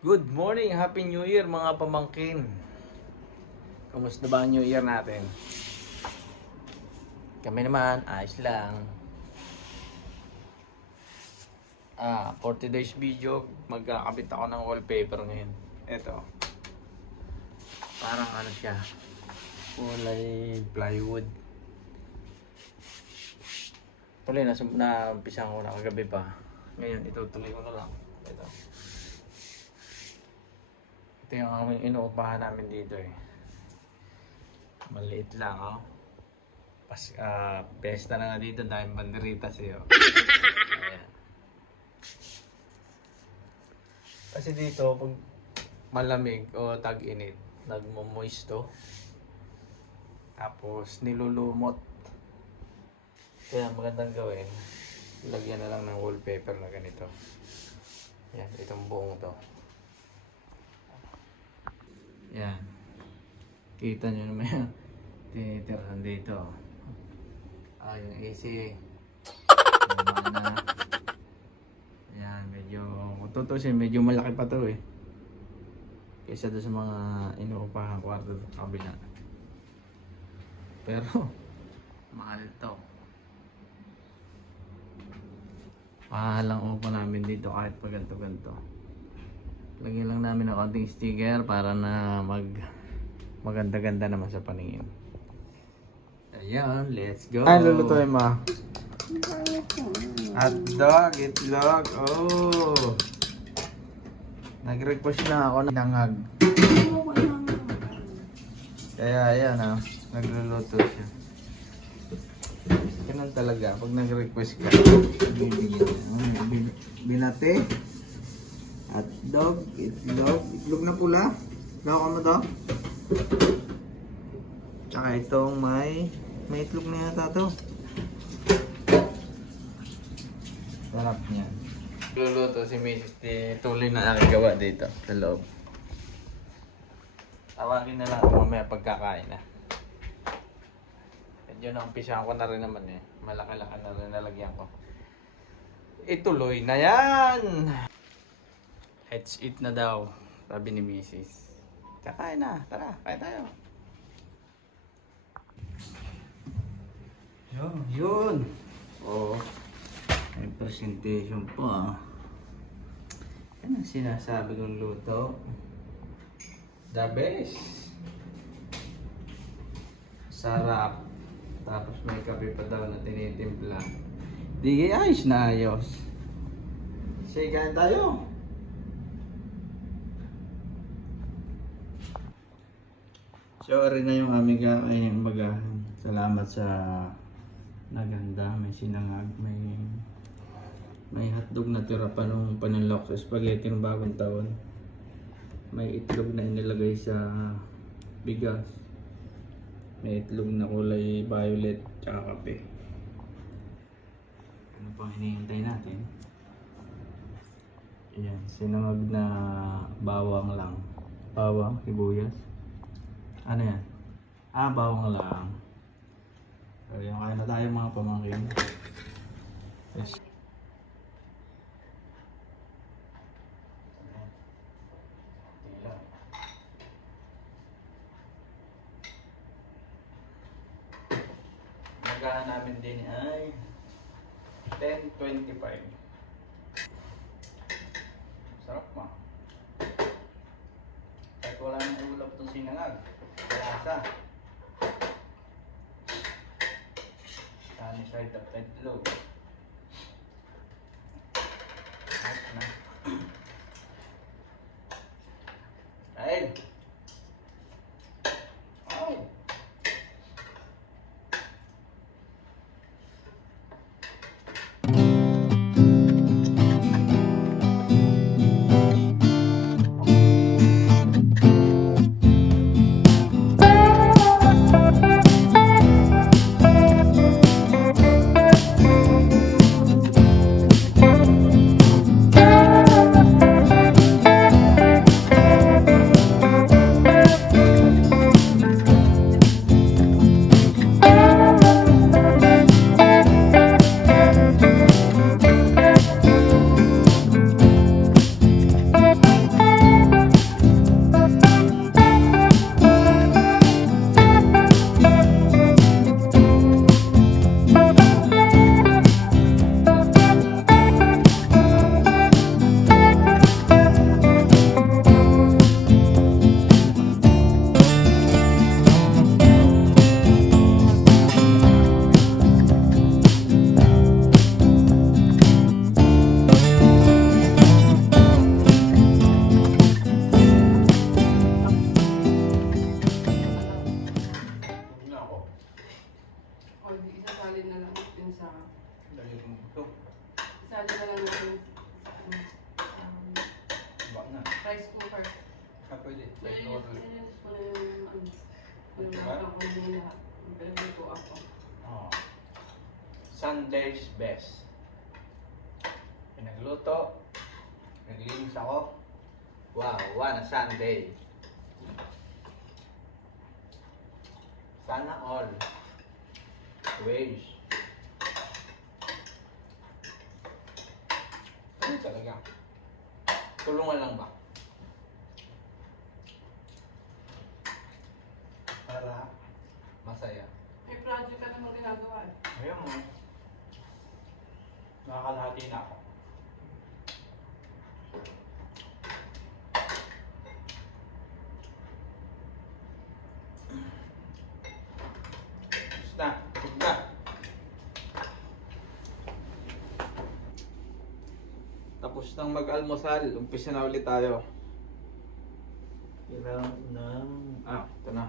Good morning, Happy New Year mga pamangkin. Kamusta ba ang New Year natin? Kami naman, ayos lang. 40 days video, magkakabit ako ng wallpaper ngayon. Ito. Parang ano siya, kulay plywood. Tuloy na umpisahan ko na kagabi pa. Ngayon, itutuloy ko na lang. Ito. Ito yung aming inuupahan namin dito eh. Maliit lang oh. Pesta na nga dito dahil banderitas eh oh. Ayan. Kasi dito pag malamig o tag-init, nagmo-moisto. Tapos nilulumot. Kaya magandang gawin. Lagyan na lang ng wallpaper na ganito. Yan, itong buong to. Yan. Kita nyo naman yan. Titirahan dito. Yung AC. Yung na. Yan, medyo tutusin, medyo malaki pa to eh. Kaysa doon sa mga inuupahan kwarto sa kabila. Pero, mahal to. Mahal ang upa namin dito kahit pa ganto-ganto. Lagyan lang namin ng konting sticker para na maganda-ganda naman sa paningin. Ayan, let's go! Ay, lulutuin mo. Hotdog, itlog, oh! Nag-request na ako ng hag. Kaya ayan nagluluto siya. Ganun talaga, pag nag-request ka, bibigyan. Binate. Hotdog, itlog na pula. Gawa mo to. Tsaka itong may itlog na yata to. Sarap niyan. Luluto si Mrs. Tuloy na aking gawa dito sa loob. Tawagin na lang mamaya pagkakain na. Medyo naumpisahan ko na rin naman eh. Malaki-laki na rin nalagyan ko. Ituloy na yan! Let's eat na daw, sabi ni Mrs. Kakain na, tara, kain tayo. Yun. Oh, may presentation pa. Yan ang sinasabi kong luto. The best. Sarap. Tapos may kape pa daw na tinitimpla. Di ayos na ayos. Sige, kain tayo. Sorry na yung aming kakainin bagahan. Salamat sa naganda. May sinangag, may hotdog na tira pa nung panunlok sa spaghetti ng bagong taon. May itlog na inilagay sa bigas. May itlog na kulay violet tsaka kape. Ano pang hinihintay natin? Ayan, sinangag na bawang lang. Bawang, sibuyas. Ano yan? Bawang lang. So, yung kaya na tayo mga pamangkin. Yes. Nagahan namin din ay 10:25. Sarap ma. Kahit wala nang ulap itong sinangag. Lasa. Sunny side up and low. Ayos na. Kain! Oh! pwede. Nilinis ko na yung ano. Yung Diba? ako na lahat. Pinagluto ako. Oh. Sunday's best. Pinagluto. Naglinis ako. Wow, what a Sunday. Sana all. Ways. Ano talaga? Tulungan lang ba? Para masaya. May project ka naman ginagawa eh. Ayun mo. Nakakalahati na ako. Basta, basta. Tapos nang mag-almusal, umpisa na ulit tayo. Kailangan ng... ito na.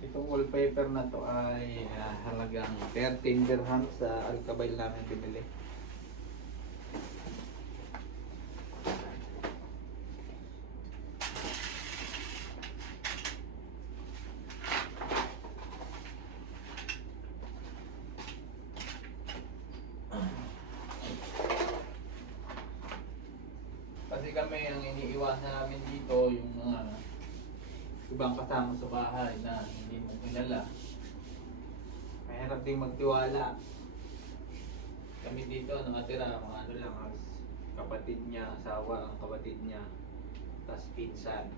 Itong wallpaper na to ay halagang 13 dirham sa Alcabail namin binili. Kasi kami ang iniiwasan namin dito yung mga ibang kasama sa bahay na hindi mo kilala. Mahirap din magtiwala. Kami dito nakatira mga ano lang, as kapatid niya, asawa ang kapatid niya, tas pinsan.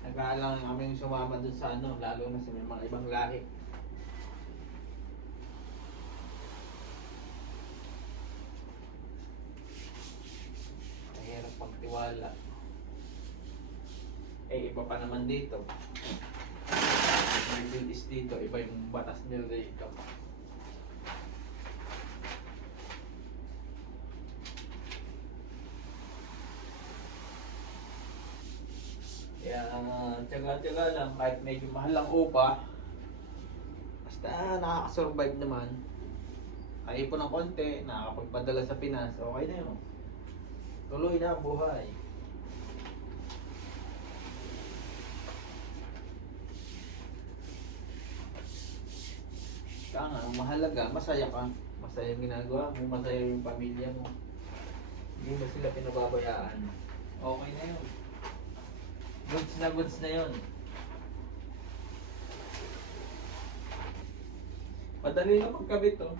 Nag-aalang kami sumama dun sa ano, lalo na sa may mga ibang lahi. Mahirap magtiwala. Eh, iba pa naman dito. May is dito, iba yung batas nila dito. Kaya, tsaga-tsaga lang, kahit medyo mahal ang upa, basta nakakasurvive naman. Kaipon ng konti, nakakapagpadala sa Pinas, okay na yun. Tuloy na ang buhay. Kaya nga, ang mahalaga, masaya ka. Masaya yung ginagawa mo, masaya yung pamilya mo. Hindi mo sila pinababayaan. Okay na yun. Goods na yun. Madali lang magkabit to.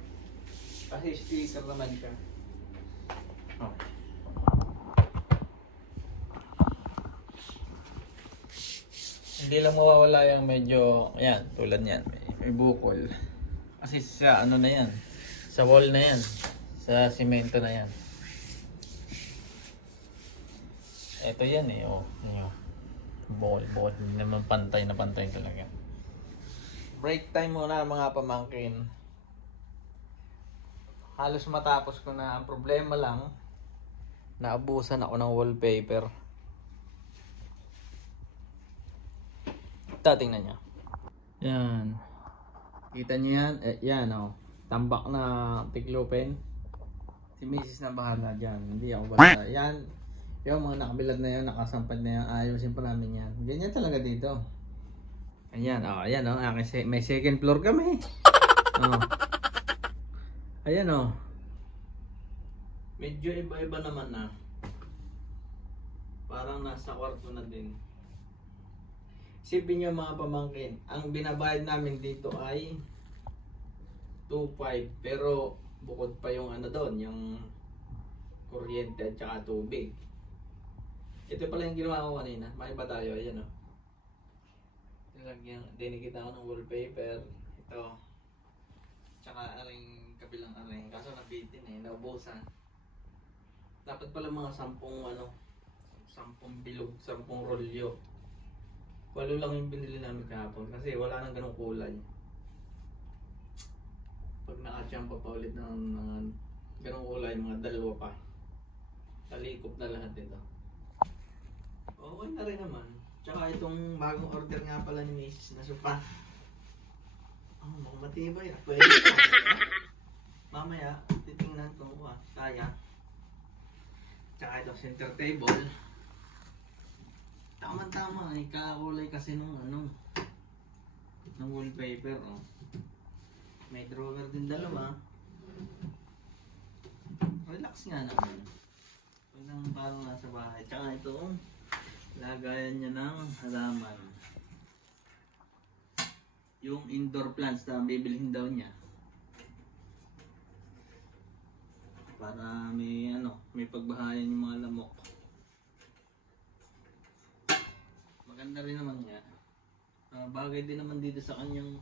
Kasi sticker naman siya. Oh. Hindi lang mawawala yung medyo, ayan, tulad yan, may bukol. Kasi sa ano na yan, sa wall na yan, sa simento na yan. Ito yan eh, oh, yun. Bukol, hindi naman pantay na pantay talaga. Break time muna mga pamangkin. Halos matapos ko na, ang problema lang, naabusan ako ng wallpaper. Ito, tingnan nyo. Yan. Kita niyo yan? Yan oh. Tambak na tiglupen. Si Mrs. na bahala dyan. Hindi ako basta. Yan. Yung mga nakabilad na yan, nakasampad na yan. Ayusin pa namin yan. Ganyan talaga dito. Ayan. Oh, ayan oh. May second floor kami. Oh. Ayan oh. Medyo iba-iba naman na. Parang nasa kwarto na din. Isipin nyo mga pamangkin, ang binabayad namin dito ay 2.5 pero bukod pa yung ano doon, yung kuryente at saka tubig. Ito pala yung ginawa ko kanina, maiba tayo, ayan o. Dinikita ko ng wallpaper, ito. Tsaka aring kabilang aring, kaso nabitin eh, naubusan. Dapat pala mga 10 bilog, 10 rolyo. 8 lang yung binili namin kahapon kasi wala nang ganong kulay. Pag nakatsyampa pa ulit ng ganong kulay, mga 2 pa. Talikop na lahat ito. Okay na rin naman. Tsaka itong bagong order nga pala ni Mrs. na sopa. Oh, mukhang matibay ah. Pwede pa. Mamaya, titingnan ko kaya. Tsaka itong center table. Tama-tama, ikakulay kasi nung ng wallpaper. Oh. May drawer din dalawa. Relax nga naman. Parang nasa bahay. Tsaka ito, lagayan niya ng halaman. Yung indoor plants na bibilhin daw niya. Para may pagbahayan yung mga lamok. Maganda rin naman niya. Bagay din naman dito sa kanyang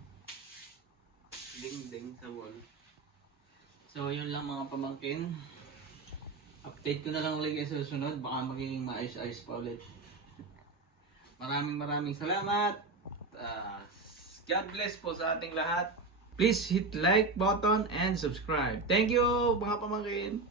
dingding sa wall. So yun lang mga pamangkin. Update ko na lang ulit sa susunod. Baka magiging maayos-ayos pa ulit. Maraming salamat. God bless po sa ating lahat. Please hit like button and subscribe. Thank you mga pamangkin.